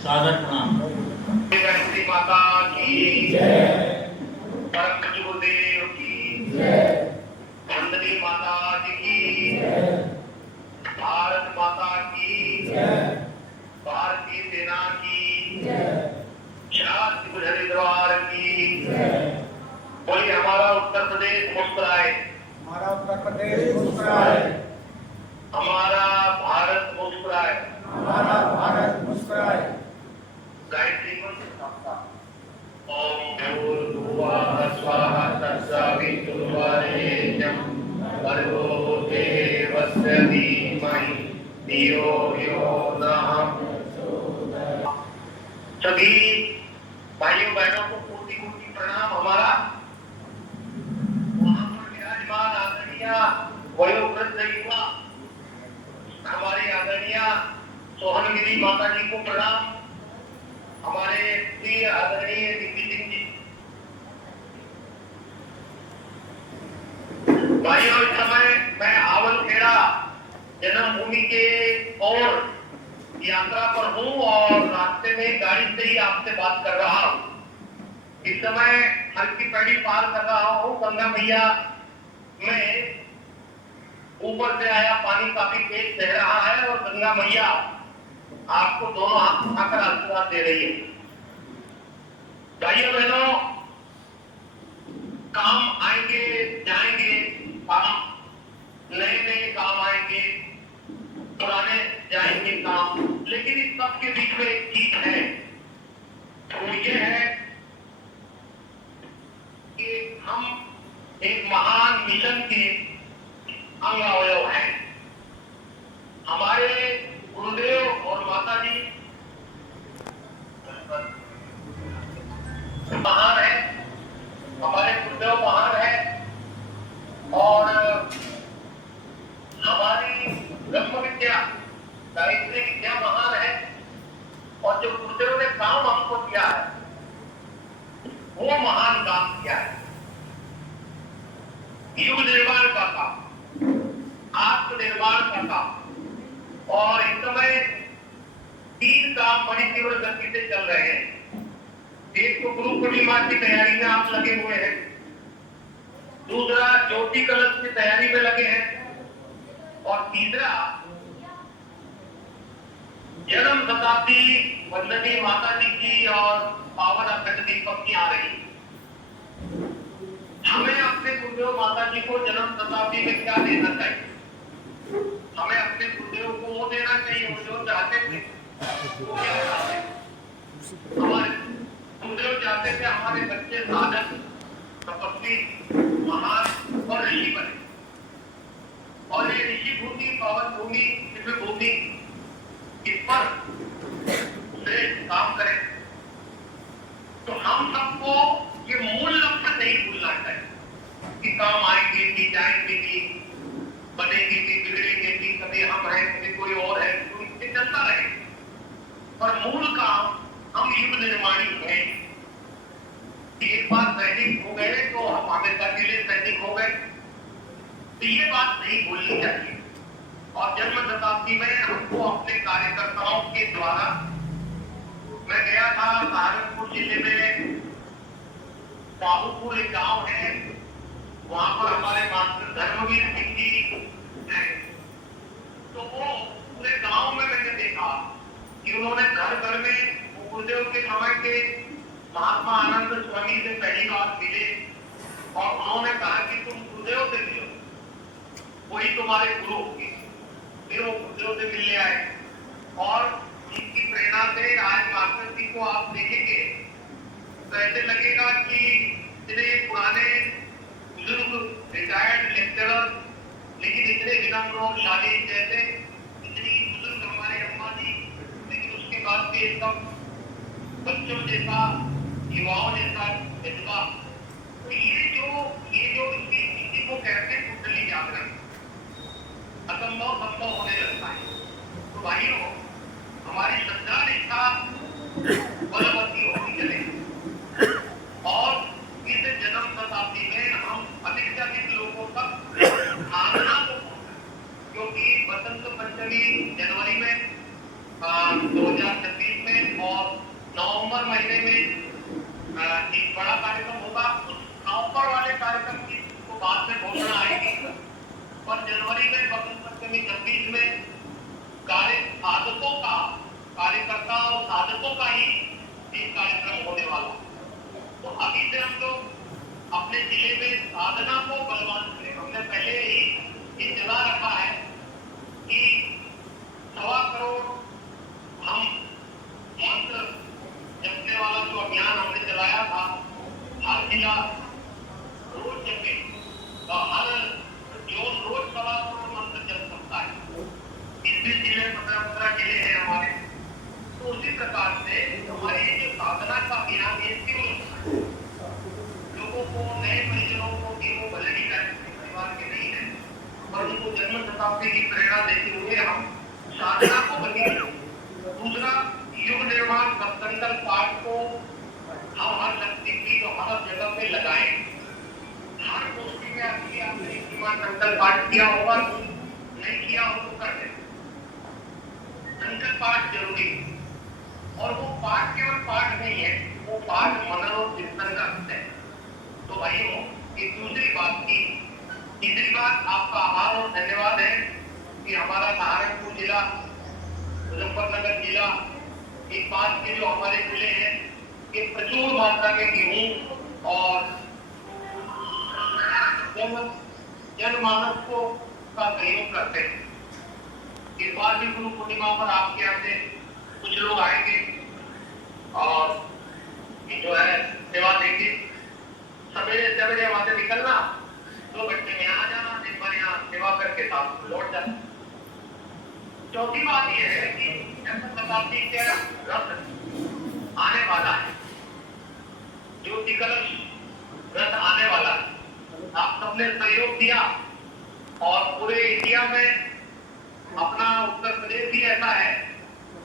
सादर प्रणाम। गणपति माता की जय, परम गुरुदेव की जय, वंदनी माता जी की जय, भारत माता की जय, भारतीय सेना की जय, शास्त्र हरिद्वार की जय। बोलिए हमारा उत्तर प्रदेश मुस्कुराए, हमारा उत्तर प्रदेश मुस्कुराए, हमारा भारत मुस्कुराए, हमारा भारत मुस्कुराए। गायत्री मंत्र ओम भूर्भुवः स्वः तत्सवितुर्वरेण्यं भर्गो देवस्य धीमहि धियो यो नः। सभी भाइयों बहनों को कोटि कोटि प्रणाम। हमारा वहां पर विराजमान आदरणीय वयोवृद्ध युवा हमारे आदरणीय सोहनगिरी माता जी को प्रणाम। हमारे प्रिय आदरणीय दिग्विजय सिंह जी, भाइयों इस समय मैं आवलखेड़ा जन्मभूमि के ओर यात्रा पर हूँ और रास्ते में गाड़ी से ही आपसे बात कर रहा हूँ। इस समय हल्की पैड़ी पार कर रहा हूँ। गंगा मैया में ऊपर से आया पानी काफी तेज बह रहा है और गंगा मैया आपको दोनों हाथ उठाकर आशीर्वाद दे रही है। भाइयों बहनों, काम आएंगे जाएंगे, काम नए नए काम आएंगे, पुराने जाएंगे काम, लेकिन इस सब के बीच में एक चीज है, वो ये है कि हम एक महान मिशन के अंग अवयव हैं। हमारे गुरुदेव और माता जी महान है, हमारे गुरुदेव महान है और हमारी ब्रह्म विद्या गायत्री विद्या महान है। और जो गुरुदेव ने काम हमको किया है वो महान काम किया है। युग निर्माण का काम, आत्मनिर्माण का काम। और इस समय 3 काम बड़ी तीव्र गति से चल रहे हैं। एक तो गुरु पूर्णिमा की तैयारी में आप लगे हुए हैं, दूसरा ज्योति कलश की तैयारी में लगे हैं और तीसरा जन्म शताब्दी वंदनी माता जी की और पावन अखंड दीपक की आ रही। हमें अपने गुरुदेव माता जी को जन्म शताब्दी में क्या देना चाहिए? हमें अपने गुरुदेव को वो देना चाहिए जो चाहते थे। वो क्या चाहते थे? हमारे गुरुदेव चाहते थे हमारे बच्चे साधक, तपस्वी, महान और ऋषि बने। और ये ऋषि भूमि, पावन भूमि, दिव्य भूमि, इस पर श्रेष्ठ काम करें। तो हम सबको ये मूल लक्ष्य नहीं भूलना चाहिए कि काम आएंगे कि जाएंगे कि बनेंगे कि बिगड़ेंगे कि कभी हम हैं कभी कोई और है, तो इससे चलता रहे। पर मूल काम हम युग निर्माणी हुए। एक बार सैनिक हो गए तो हम हमेशा के लिए सैनिक हो गए, तो ये बात नहीं भूलनी चाहिए। और जन्म शताब्दी में हमको अपने कार्यकर्ताओं के द्वारा, मैं गया था सहारनपुर जिले में, बाबूपुर एक गांव है, वहां पर हमारे मास्टर धर्मवीर सिंह जी हैं। तो वो पूरे गांव में मैंने देखा कि उन्होंने घर घर में गुरुदेव के समय के महात्मा आनंद स्वामी से पहली बार मिले और उन्होंने कहा कि तुम गुरुदेव से मिलो, वही तुम्हारे गुरु होंगे। फिर वो गुरुदेव से मिलने आए और इनकी प्रेरणा से आज मास्टर जी को आप देखेंगे तो ऐसे लगेगा कि इतने पुराने बुजुर्ग रिटायर्ड लेक्चरर, लेकिन इतने विनम्र और शालीन जैसे, इतनी बुजुर्ग हमारे अम्मा जी, लेकिन उसके बाद भी एकदम बच्चों जैसा, युवाओं जैसा जज्बा। तो ये जो इसी को कहते हैं कुंडली जागरण, असंभव संभव होने लगता है। तो भाइयों, हमारी श्रद्धा निष्ठा बलवती होनी चले और इस जन्म शताब्दी में हम अधिक से अधिक लोगों तक साधना को पहुंचाएं, क्योंकि बसंत पंचमी जनवरी में 2026 में और नवंबर महीने में एक बड़ा कार्यक्रम होगा। उस नवंबर वाले कार्यक्रम की को बाद में घोषणा आएगी, पर जनवरी में बसंत पंचमी 26 में साधकों का, कार्यकर्ता और साधकों का ही एक कार्यक्रम होने वाला। तो अभी से हम लोग अपने जिले में साधना को बलवान करें। हमने पहले ही ये चला रखा है कि 1.25 करोड़ हम मंत्र जपने वाला जो अभियान हमने चलाया था, हर जिला रोज जपे, तो हर जोन रोज 1.25 करोड़ मंत्र जप सकता है। 20 जिले 15 जिले हैं हमारे। तो उसी प्रकार से हमारे ये जो साधना का अभियान ये क्यों लोगों को, नए परिजनों को कि वो भले ही परिवार के नहीं है, पर उनको जन्म शताब्दी की प्रेरणा देते हुए हम साधना को बनी। दूसरा, युग निर्माण संकल्प पाठ को हम हर शक्तिपीठ और हर जगह पे लगाएं। हर गोष्ठी में आपने संकल्प पाठ किया होगा, नहीं किया हो तो कर दें। संकल्प पाठ जरूरी, और वो पाठ केवल पाठ नहीं है, वो पाठ मनन और चिंतन करते हैं। तो भाइयों, एक दूसरी बात की, तीसरी बात आपका आभार और धन्यवाद है कि हमारा सहारनपुर जिला, मुजफ्फरनगर जिला, एक बात के जो हमारे जिले हैं कि प्रचुर मात्रा में गेहूं और जनमानस को का सहयोग करते हैं। इस बार भी गुरु पूर्णिमा पर आपके यहाँ से कुछ लोग आएंगे और जो है सेवा देंगे। सवेरे वहां से निकलना, 2 घंटे में आ जाना, दिन भर यहाँ सेवा करके साथ लौट जाना। चौथी बात यह है कि शताब्दी के रथ आने वाला है, ज्योति कलश रथ आने वाला है। आप सबने सहयोग दिया और पूरे इंडिया में अपना उत्तर प्रदेश ही ऐसा है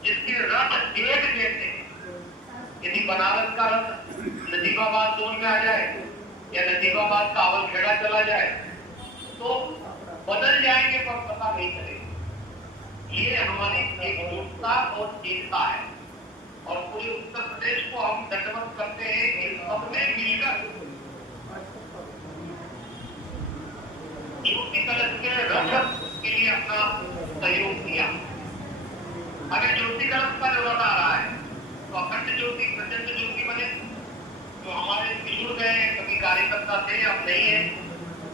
जिसके रथ गेट जैसे, यदि बनारस का रथ नजीबाबाद जोन में आ जाए या नजीबाबाद कावलखेड़ा चला जाए तो बदल जाएंगे, पर पता नहीं चलेगा। ये हमारी एकजुटता और एकता है, और पूरे उत्तर प्रदेश को हम दंडवत करते हैं कि सबने मिलकर ज्योति कलश के रक्षक के लिए अपना सहयोग दिया। अगर ज्योति कलश का जरूरत आ रहा है तो अखंड ज्योति, प्रचंड ज्योति बने। तो हमारे बुजुर्ग हैं, कभी कार्यकर्ता थे, अब नहीं है,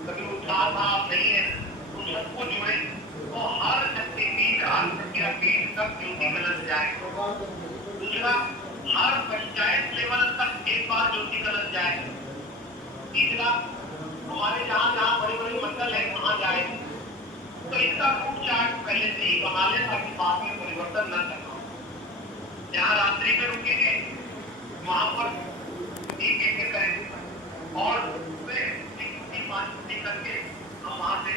कभी उत्साह था, अब नहीं है, उन सबको जोड़े तो हर शक्तिपीठ, हर विद्यापीठ तक ज्योति कलश जाए। दूसरा, हर पंचायत लेवल तक एक बार ज्योति कलश जाए। तीसरा, हमारे जहाँ बड़े बड़े मंडल है वहां जाए। तो इसका रूट चार्ट पहले से ही बना ले ताकि बाद में परिवर्तन न करना। जहाँ रात्रि में रुकेंगे वहां पर एक करें, और करके हम वहां से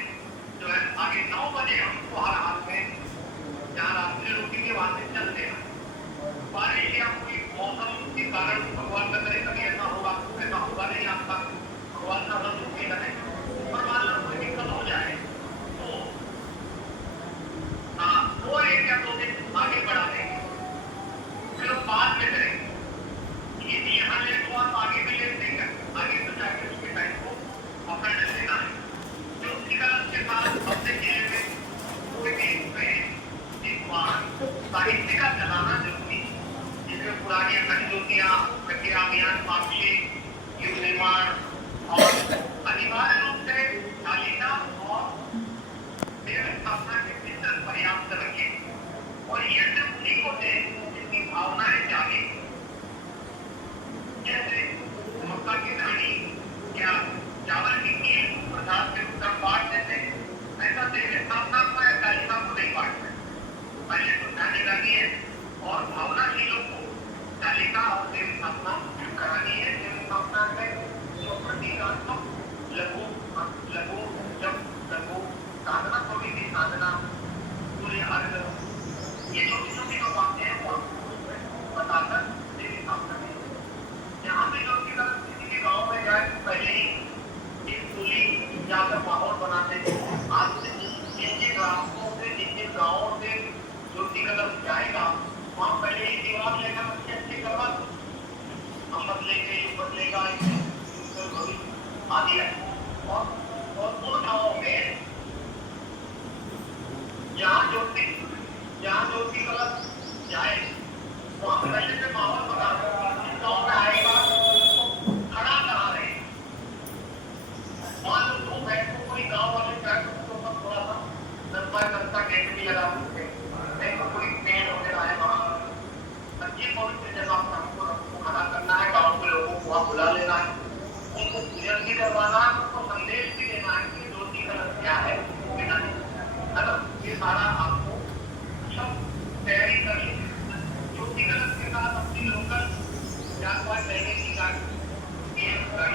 जो है आगे 9 बजे हमको हर हाल में जहाँ रात्रि रुकेंगे वहां से चल देना। बारिश या कोई मौसम के कारण भगवान का करे कभी ऐसा होगा नहीं, आपका भगवान का रथ रुकेगा नहीं, पर मान लो कोई दिक्कत हो जाए तो 1 या 2 दिन आगे बढ़ा देंगे, फिर बाद में करेंगे। यदि यहाँ लेट हुआ तो आगे भी लेट देंगे, आगे तो जाके उसके टाइम को पकड़ लेना है। जो के साथ अपने जिले में कोई भी एक वाहन साहित्य का चलाना जरूरी, जिसमें पुरानी अखंड ज्योतियां, प्रक्रिया अभियान, साक्षी, युग निर्माण और अनिवार्य रूप से तालिका और देव स्थापना के भीतर पर्याप्त रखे, और ये सिर्फ उन्हीं को दे जिनकी भावनाएं जागे। जैसे मक्का की दानी या चावल की खीर प्रसाद के उत्तर बांट देते, ऐसा देव स्थापना को या तालिका को नहीं बांटते। पहले तो ध्यान लगानी है और भावनाशीलों को तालिका और देव स्थापना करानी है। बनेगा इसमें भविष्य आदि है। और उन गाँवों में जहाँ ज्योति कलश जाए वहाँ पहले से माहौल बना गाँव में आएगा खड़ा कहाँ रहे। मान लो 2 बैठ को कोई गाँव वाले बैठ को थोड़ा सा 10 बाय 10 का गेट भी लगा सकते हैं, नहीं तो कोई पेड़ वगैरह है वहाँ अच्छी पवित्र जगह पर हमको खड़ा करना है। गाँव के लोगों को वहाँ बुला लेना है, उनको पूजन भी करवाना है, उनको संदेश भी देना है कि ज्योति कलश क्या है ना। ये सारा आपको सब तैयारी कर ली। ज्योति कलश के साथ अपनी लोकल 4-5 महीने की गाड़ी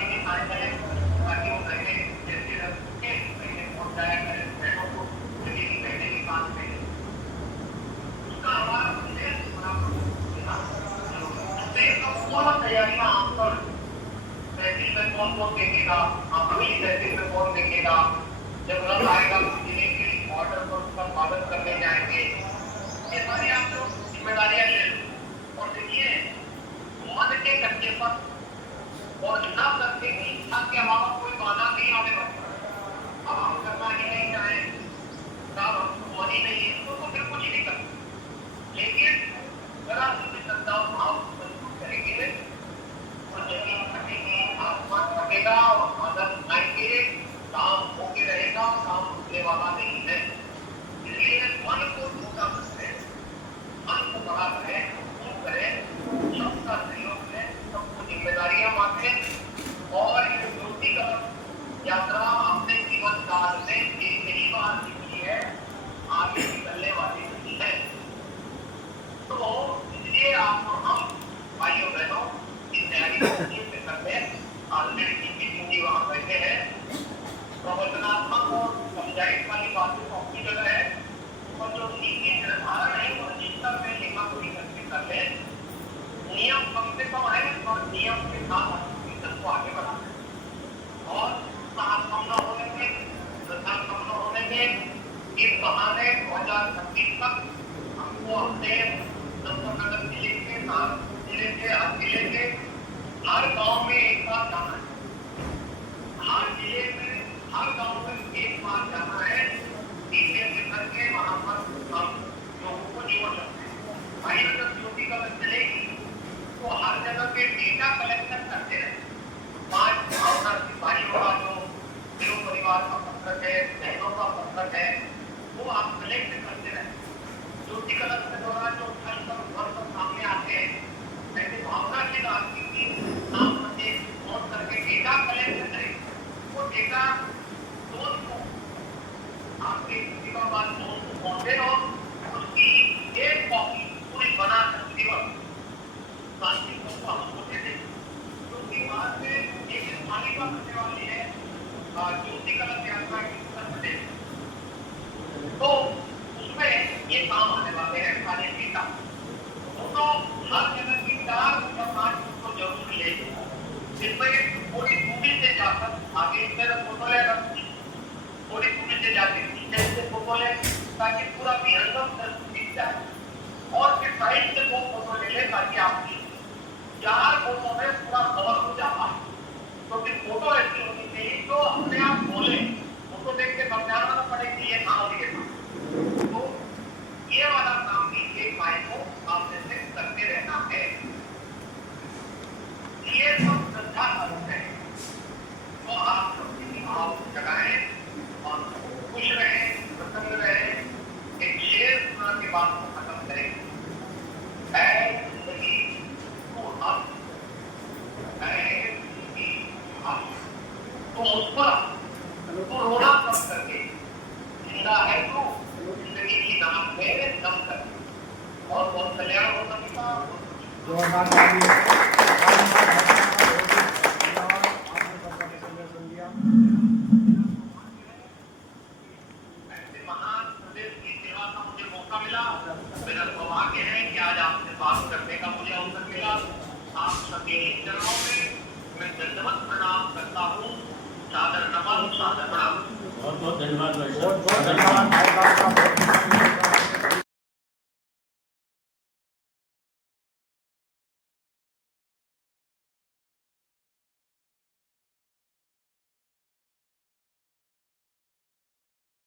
में आए जाए ताकि वो महीने जैसे रखे महीने पहुँचाया करें बहनों को लगे कि महीने की 5 महीने उसका हमारा संदेश पूरा तैयारियां आम पर तहसील में कौन देखेगा, अगली तहसील में कौन देखेगा, जब रथ आएगा जिले के ऑर्डर पर उसका पालन करने जाएंगे। ये सारी आप लोग जिम्मेदारियां ले लो और देखिए मन के कच्चे पर और न करने की इच्छा के अलावा कोई बाधा नहीं आने वाली। अब हम करना ही नहीं चाहे तब हमको मन ही नहीं है तो फिर कुछ नहीं करना, लेकिन जरा सी श्रद्धा भाव मजबूत करेंगे और जमीन फटेगी, आसमान फटेगा और बादल आएंगे, काम होके रहेगा, काम रुकने वाला नहीं है। इसलिए मन को छोटा मत करें, मन को बड़ा करें, करें, सबका सहयोग करें, सबको जिम्मेदारियां बांटें और इस ज्योति कलश यात्रा अपने जीवन काल में एक ही बार निकली है, आगे निकलने वाली नहीं है। तो इसलिए आपको हम भाइयों बहनों की तैयारी से करते हैं। ऑलरेडी जी वहाँ बैठे हैं, प्रवचनात्मक और समझाइश वाली बातें तो अपनी जगह है और जो नीति निर्धारण है वो रजिस्टर में लिखा पूरी करके कर ले। नियम कम से कम है और नियम के साथ मिशन को आगे बढ़ाना है और साथ कम न होने में, श्रद्धा कम न होने में इस बहाने 2026 तक हमको अपने नगर जिले के हर जिले के हर गांव में एक बार जाना है। हर जिले में हर गांव में एक बार जाना है, टीचर मिलकर के वहां पर हम लोगों को जोड़ सकते हैं। भाई अगर ज्योति कलश चलेगी तो हर जगह पे डेटा कलेक्शन करते रहे। 5 भावना भाइयों का जो परिवार का पत्रक है, बहनों का पत्रक है, वो आप कलेक्ट करते रहे। ज्योति कलश के दौरान जो घर पर सामने आते हैं, ऐसे भावना की राजनीति नाम पते नोट करके डेटा कलेक्ट करें। वो डेटा दोस्त को आपके किसी का बात दोस्त को पहुंचे और उसकी एक कॉपी पूरी बना सकती हो शांति को हमको दे दें। क्योंकि बाद में एक स्थानीय करने वाली है ज्योति कलश यात्रा की उत्तर प्रदेश, तो उसमें ये काम आने वाले हैं सारे डेटा। तो हर जगह की 4 या 5 को जरूर ले, जिसमें थोड़ी दूरी से जाकर आगे फोटो ले, थोड़ी दूरी से जाकर पीछे से फोटो ले ताकि पूरा विहंगम दिख जाए और फिर साइड से वो फोटो ले ले ताकि आपकी 4 फोटो में पूरा कवर हो जाता है। तो फिर फोटो ऐसी होनी चाहिए तो अपने आप बोले, फोटो देख के समझाना ना पड़े कि ये कहाँ दिखेगा। तो ये वाला काम भी एक भाई को आप जैसे करते रहना है। ये सब श्रद्धा करते हैं तो आप सबकी भाव जगाएं और खुश रहें, प्रसन्न रहें। एक शेर सुना के बात को खत्म करें, जिंदगी को हम तो मुस्कुरा तो रोना कम करके, जिंदा है तो जिंदगी की नाम में दम कर और बहुत कल्याण हो सकता। ऐसे महान प्रदेश की सेवा का मुझे मौका मिला, मेरा सौभाग्य है कि आज आपसे बात करने का मुझे अवसर मिला। आप सभी चरणों में मैं दंडवत प्रणाम करता हूँ, सादर नमन, सादर प्रणाम। बहुत बहुत धन्यवाद भाई साहब। बहुत धन्यवाद।